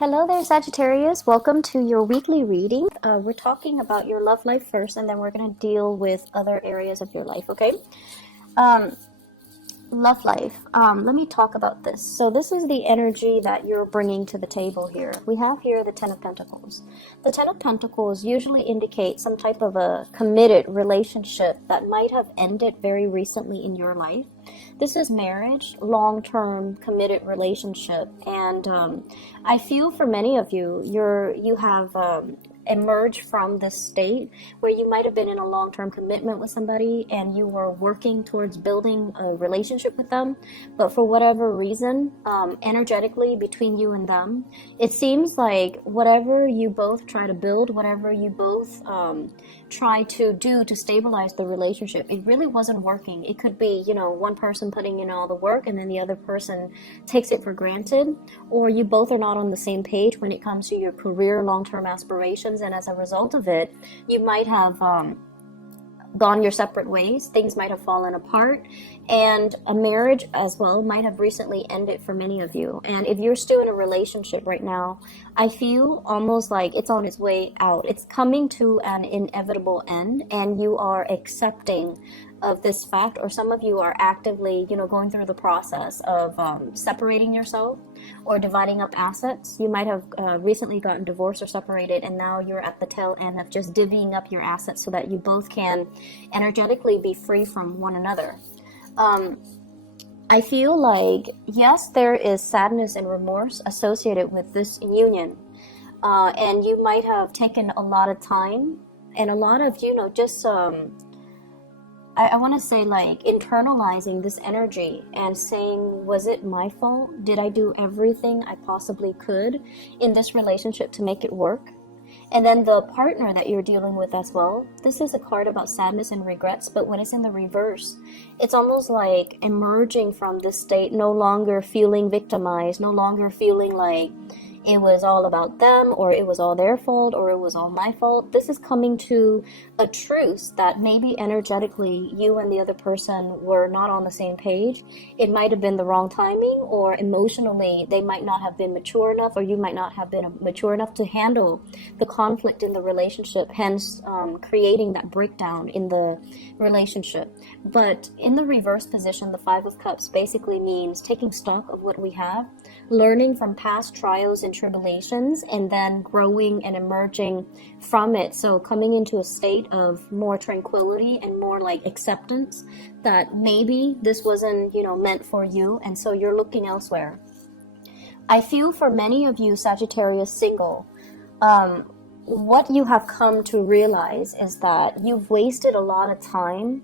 Hello there, Sagittarius. Welcome to your weekly reading. We're talking about your love life first, and then we're going to deal with other areas of your life, okay? Um, Love life. Let me talk about this. So this is the energy that you're bringing to the table here. We have here the Ten of Pentacles. The Ten of Pentacles usually indicate some type of a committed relationship that might have ended very recently in your life. This is marriage, long-term committed relationship, and I feel for many of you, you have emerged from this state where you might have been in a long-term commitment with somebody and you were working towards building a relationship with them, but for whatever reason, energetically between you and them, it seems like whatever you both try to build, whatever you both try to do to stabilize the relationship, it really wasn't working. It could be, one person putting in all the work and then the other person takes it for granted, or you both are not on the same page when it comes to your career long-term aspirations, and as a result of it, you might have gone your separate ways. Things might have fallen apart, and a marriage as well might have recently ended for many of you. And if you're still in a relationship right now, I feel almost like it's on its way out. It's coming to an inevitable end, and you are accepting of this fact, or some of you are actively, going through the process of separating yourself or dividing up assets. You might have recently gotten divorced or separated, and now you're at the tail end of just divvying up your assets so that you both can energetically be free from one another. I feel like, yes, there is sadness and remorse associated with this union, and you might have taken a lot of time and a lot of, just I want to say, like, internalizing this energy and saying, was it my fault? Did I do everything I possibly could in this relationship to make it work? And then the partner that you're dealing with as well, this is a card about sadness and regrets, but when it's in the reverse, it's almost like emerging from this state, no longer feeling victimized, no longer feeling like it was all about them, or it was all their fault, or it was all my fault. This is coming to a truce that maybe energetically you and the other person were not on the same page. It might have been the wrong timing, or emotionally they might not have been mature enough, or you might not have been mature enough to handle the conflict in the relationship, hence creating that breakdown in the relationship. But in the reverse position, the Five of Cups basically means taking stock of what we have, learning from past trials and tribulations, and then growing and emerging from it. So coming into a state of more tranquility and more like acceptance that maybe this wasn't, meant for you, and so you're looking elsewhere. I feel for many of you Sagittarius single, what you have come to realize is that you've wasted a lot of time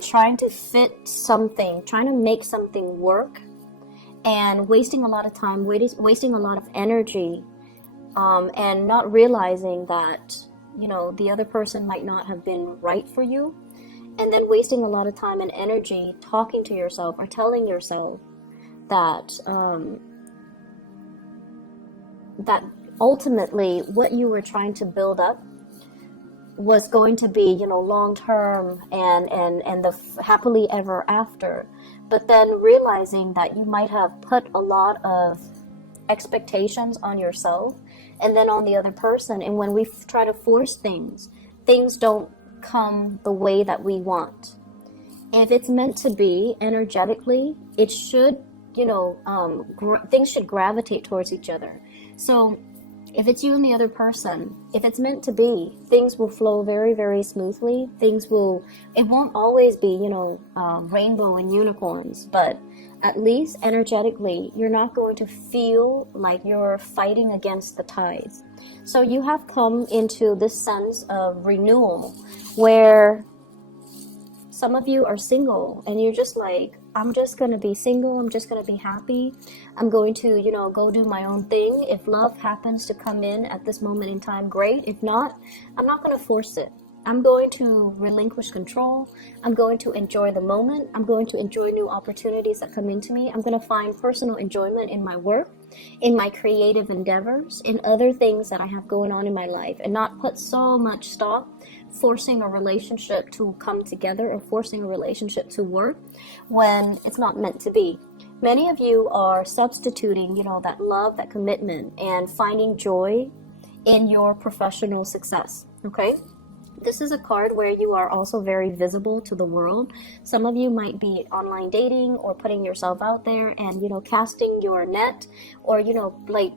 trying to fit something, trying to make something work, and wasting a lot of time, wasting a lot of energy, and not realizing that, the other person might not have been right for you, and then wasting a lot of time and energy talking to yourself or telling yourself that that ultimately what you were trying to build up was going to be, long term and the happily ever after. But then realizing that you might have put a lot of expectations on yourself and then on the other person. And when we try to force things don't come the way that we want. And if it's meant to be energetically, it should, things should gravitate towards each other. So if it's you and the other person, if it's meant to be, things will flow very, very smoothly. It won't always be, rainbow and unicorns, but at least energetically, you're not going to feel like you're fighting against the tides. So you have come into this sense of renewal where some of you are single and you're just like, I'm just going to be single. I'm just going to be happy. I'm going to, go do my own thing. If love happens to come in at this moment in time, great. If not, I'm not going to force it. I'm going to relinquish control. I'm going to enjoy the moment. I'm going to enjoy new opportunities that come into me. I'm going to find personal enjoyment in my work, in my creative endeavors, in other things that I have going on in my life, and not put so much stock forcing a relationship to come together or forcing a relationship to work when it's not meant to be. Many of you are substituting, you know, that love, that commitment, and finding joy in your professional success, okay? This is a card where you are also very visible to the world. Some of you might be online dating or putting yourself out there and, you know, casting your net, or, you know, like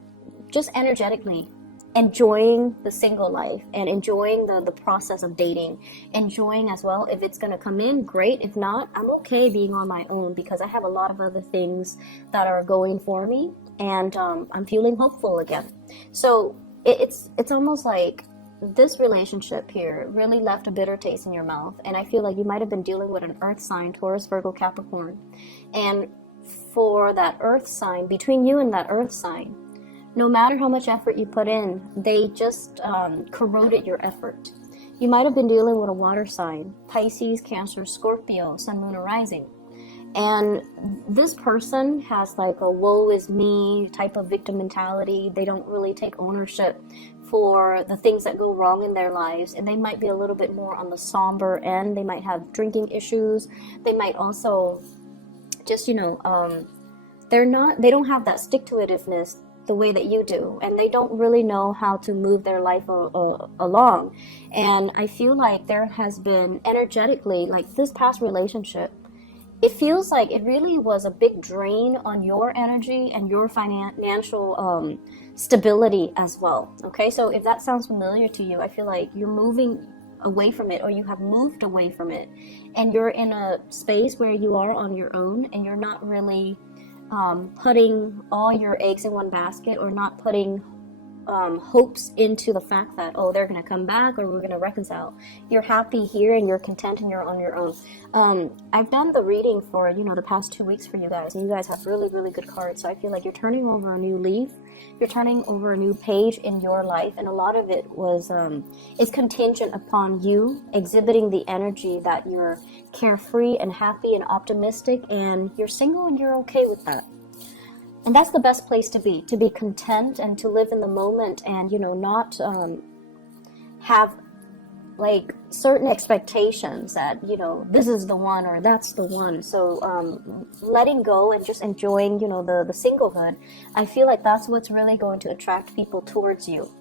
just energetically enjoying the single life and enjoying the process of dating, enjoying as well. If it's going to come in, great. If not, I'm okay being on my own because I have a lot of other things that are going for me, and I'm feeling hopeful again. So it's almost like this relationship here really left a bitter taste in your mouth, and I feel like you might have been dealing with an earth sign, Taurus, Virgo, Capricorn. And for that earth sign, between you and that earth sign, no matter how much effort you put in, they just corroded your effort. You might have been dealing with a water sign, Pisces, Cancer, Scorpio, Sun, Moon, or Rising. And this person has like a woe is me type of victim mentality. They don't really take ownership for the things that go wrong in their lives, and they might be a little bit more on the somber end. They might have drinking issues. They might also just, you know, they don't have that stick-to-itiveness the way that you do, and they don't really know how to move their life along. And I feel like there has been energetically, like this past relationship, it feels like it really was a big drain on your energy and your financial stability as well. Okay, so if that sounds familiar to you, I feel like you're moving away from it, or you have moved away from it, and you're in a space where you are on your own, and you're not really putting all your eggs in one basket, or not putting hopes into the fact that, oh, they're going to come back or we're going to reconcile. You're happy here and you're content and you're on your own. I've done the reading for, you know, the past 2 weeks for you guys, and you guys have really, really good cards. So I feel like you're turning over a new leaf. You're turning over a new page in your life, and a lot of it was is contingent upon you exhibiting the energy that you're carefree and happy and optimistic, and you're single and you're okay with that. And that's the best place to be content and to live in the moment, and, you know, not have like certain expectations that, you know, this is the one or that's the one. So letting go and just enjoying, you know, the singlehood, I feel like that's what's really going to attract people towards you.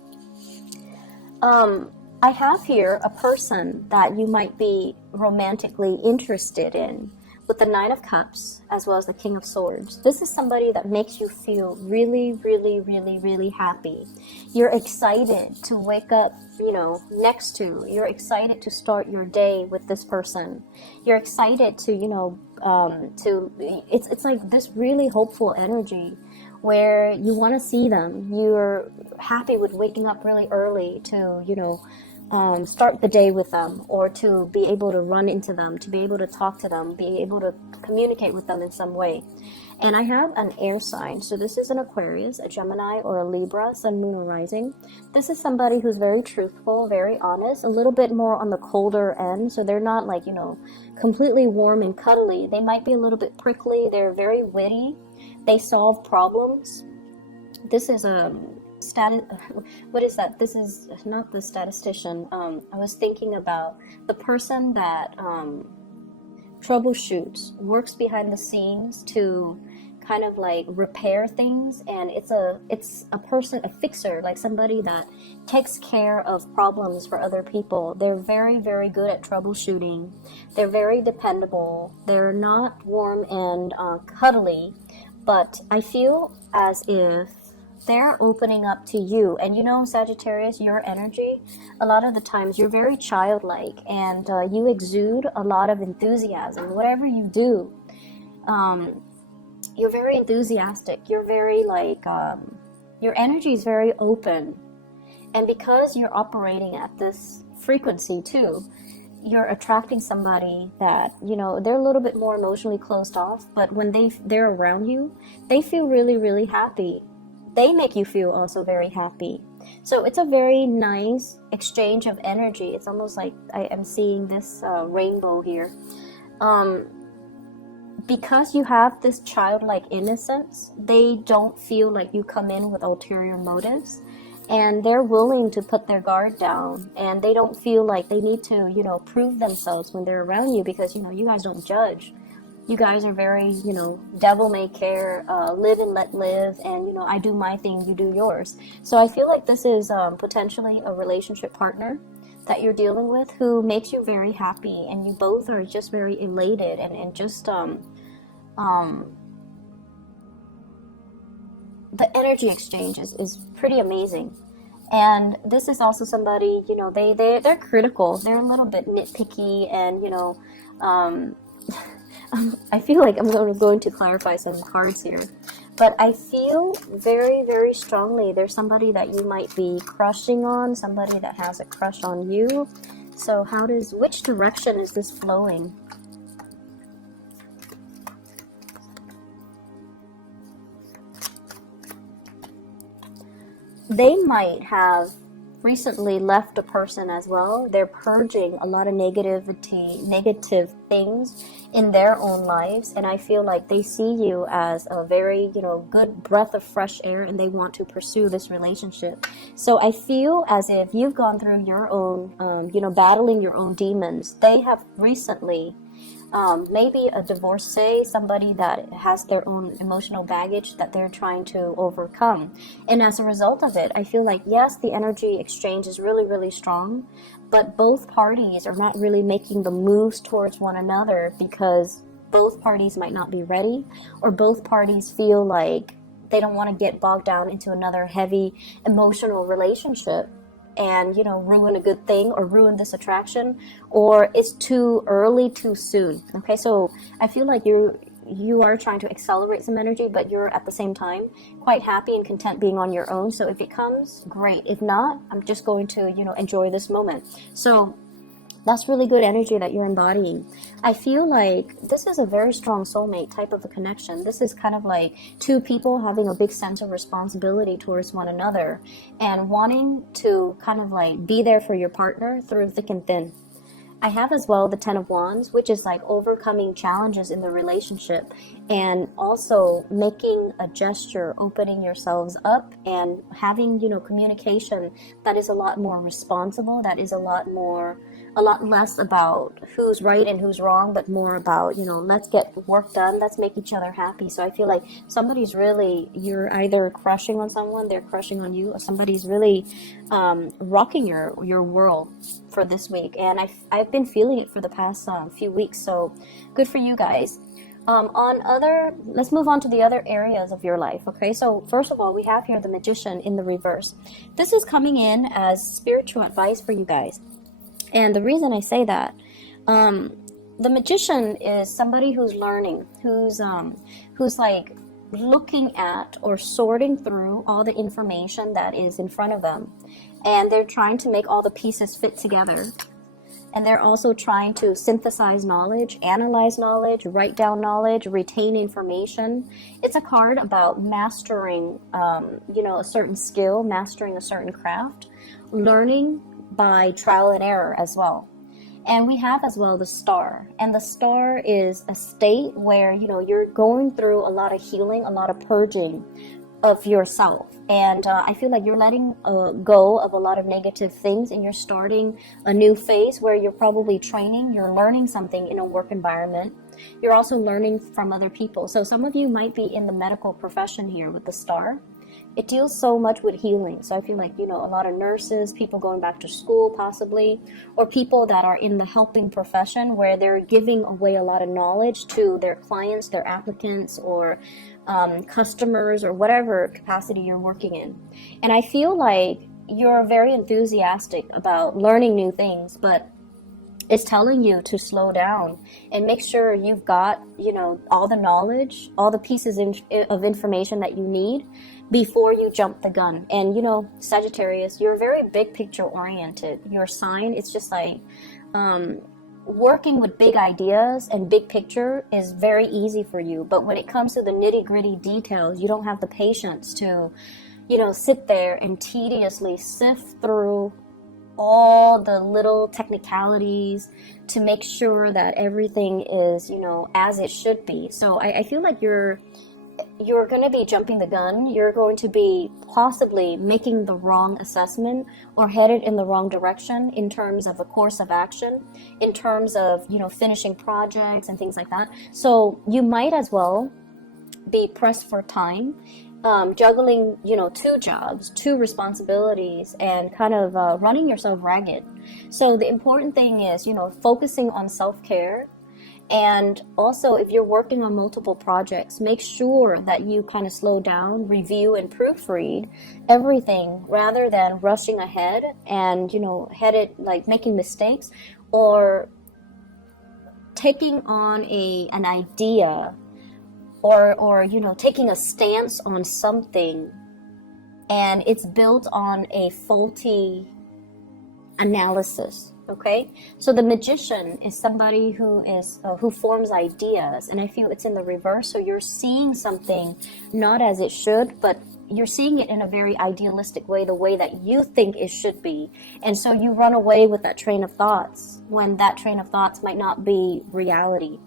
I have here a person that you might be romantically interested in, with the Nine of Cups as well as the King of Swords. This is somebody that makes you feel really, really, really, really happy. You're excited to wake up, you know, next to. You're excited to start your day with this person. You're excited to, you know, it's like this really hopeful energy where you want to see them. You're happy with waking up really early to, you know, start the day with them, or to be able to run into them, to be able to talk to them, be able to communicate with them in some way. And I have an air sign. So this is an Aquarius, a Gemini, or a Libra, Sun, Moon, or Rising. This is somebody who's very truthful, very honest, a little bit more on the colder end. So they're not like, you know, completely warm and cuddly. They might be a little bit prickly. They're very witty. They solve problems. This is a what is that? This is not the statistician. I was thinking about the person that troubleshoots, works behind the scenes to kind of like repair things, and it's a person, a fixer, like somebody that takes care of problems for other people. They're very, very good at troubleshooting. They're very dependable. They're not warm and cuddly, but I feel as if they're opening up to you. And you know, Sagittarius, your energy, a lot of the times you're very childlike, and you exude a lot of enthusiasm. Whatever you do, you're very enthusiastic. You're very like, your energy is very open. And because you're operating at this frequency too, you're attracting somebody that, you know, they're a little bit more emotionally closed off, but when they're around you, they feel really, really happy. They make you feel also very happy. So it's a very nice exchange of energy. It's almost like I am seeing this rainbow here. Because you have this childlike innocence, they don't feel like you come in with ulterior motives, and they're willing to put their guard down, and they don't feel like they need to, you know, prove themselves when they're around you, because, you know, you guys don't judge. You guys are very, devil may care, live and let live, and I do my thing, you do yours. So I feel like this is potentially a relationship partner that you're dealing with who makes you very happy, and you both are just very elated, and just the energy exchange is pretty amazing. And this is also somebody, they're critical, they're a little bit nitpicky, and I feel like I'm going to clarify some cards here, but I feel very, very strongly there's somebody that you might be crushing on, somebody that has a crush on you. So which direction is this flowing? They might have recently left a person as well. They're purging a lot of negative things in their own lives, and I feel like they see you as a very, good breath of fresh air, and they want to pursue this relationship. So I feel as if you've gone through your own, battling your own demons. They have recently maybe a divorcee, somebody that has their own emotional baggage that they're trying to overcome. And as a result of it, I feel like, yes, the energy exchange is really, really strong, but both parties are not really making the moves towards one another because both parties might not be ready, or both parties feel like they don't want to get bogged down into another heavy emotional relationship and ruin a good thing, or ruin this attraction, or it's too early, too soon. Okay, so I feel like you are trying to accelerate some energy, but you're at the same time quite happy and content being on your own. So if it comes, great. If not, I'm just going to enjoy this moment. So that's really good energy that you're embodying. I feel like this is a very strong soulmate type of a connection. This is kind of like two people having a big sense of responsibility towards one another and wanting to kind of like be there for your partner through thick and thin. I have as well the Ten of Wands, which is like overcoming challenges in the relationship and also making a gesture, opening yourselves up and having, communication that is a lot more responsible, that is a lot less about who's right and who's wrong, but more about, let's get work done, let's make each other happy. So I feel like you're either crushing on someone, they're crushing on you, or somebody's really rocking your world for this week. And I've been feeling it for the past few weeks, so good for you guys. Let's move on to the other areas of your life. Okay, so first of all, we have here the Magician in the reverse. This is coming in as spiritual advice for you guys. And the reason I say that, the Magician is somebody who's learning, who's like looking at or sorting through all the information that is in front of them. And they're trying to make all the pieces fit together. And they're also trying to synthesize knowledge, analyze knowledge, write down knowledge, retain information. It's a card about mastering, a certain skill, mastering a certain craft, learning by trial and error as well. And we have as well the Star. And the Star is a state where, you're going through a lot of healing, a lot of purging of yourself. And I feel like you're letting go of a lot of negative things, and you're starting a new phase where you're probably training, you're learning something in a work environment. You're also learning from other people. So some of you might be in the medical profession here with the Star. It deals so much with healing. So I feel like, a lot of nurses, people going back to school possibly, or people that are in the helping profession where they're giving away a lot of knowledge to their clients, their applicants, or customers, or whatever capacity you're working in. And I feel like you're very enthusiastic about learning new things, but it's telling you to slow down and make sure you've got, all the knowledge, all the pieces of information that you need before you jump the gun. And, Sagittarius, you're very big picture oriented. Your sign, it's just like working with big ideas and big picture is very easy for you. But when it comes to the nitty gritty details, you don't have the patience to, sit there and tediously sift through all the little technicalities to make sure that everything is, as it should be. So I feel like you're you're going to be jumping the gun. You're going to be possibly making the wrong assessment or headed in the wrong direction in terms of a course of action, in terms of, you know, finishing projects and things like that. So you might as well be pressed for time, juggling, you know, 2 jobs, 2 responsibilities, and kind of running yourself ragged. So the important thing is, you know, focusing on self-care. And also, if you're working on multiple projects, make sure that you kind of slow down, review, and proofread everything rather than rushing ahead and, you know, headed like making mistakes or taking on an idea or you know, taking a stance on something and it's built on a faulty analysis. Okay, so the magician is somebody who is who forms ideas, and I feel it's in the reverse. So you're seeing something not as it should, but you're seeing it in a very idealistic way, the way that you think it should be, and so you run away with that train of thoughts when that train of thoughts might not be reality.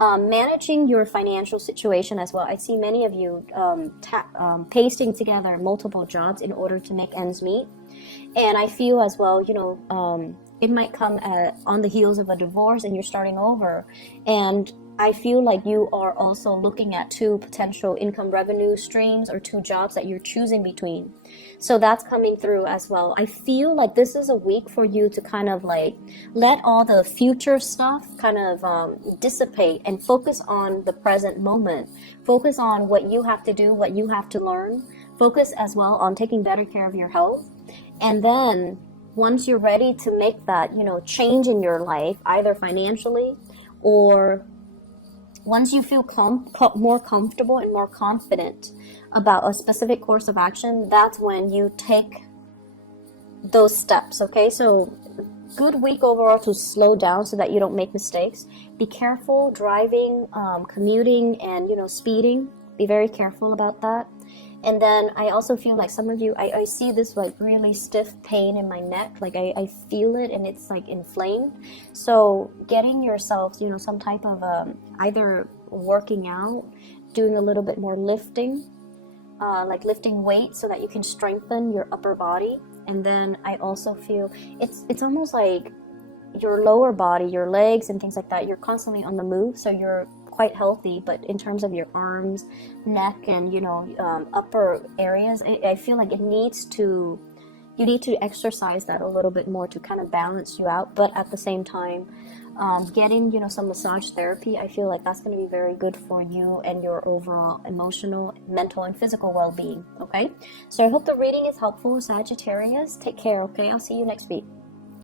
Managing your financial situation as well. I see many of you pasting together multiple jobs in order to make ends meet, and I feel as well, you know, it might come on the heels of a divorce and you're starting over. And I feel like you are also looking at 2 potential income revenue streams or 2 jobs that you're choosing between. So that's coming through as well. I feel like this is a week for you to kind of like let all the future stuff kind of dissipate and focus on the present moment. Focus on what you have to do, what you have to learn. Focus as well on taking better care of your health. And then once you're ready to make that, you know, change in your life, either financially or once you feel more comfortable and more confident about a specific course of action, that's when you take those steps. Okay, so good week overall to slow down so that you don't make mistakes. Be careful driving, commuting, and, you know, speeding. Be very careful about that. And then I also feel like some of you, I see this like really stiff pain in my neck. Like I feel it and it's like inflamed. So getting yourself, you know, some type of either working out, doing a little bit more lifting, like lifting weights so that you can strengthen your upper body. And then I also feel it's almost like your lower body, your legs and things like that, you're constantly on the move. So you're quite healthy, but in terms of your arms, neck, and, you know, upper areas, I feel like you need to exercise that a little bit more to kind of balance you out. But at the same time, getting, you know, some massage therapy, I feel like that's going to be very good for you and your overall emotional, mental, and physical well-being. Okay, so I hope the reading is helpful, Sagittarius. Take care. Okay, I'll see you next week.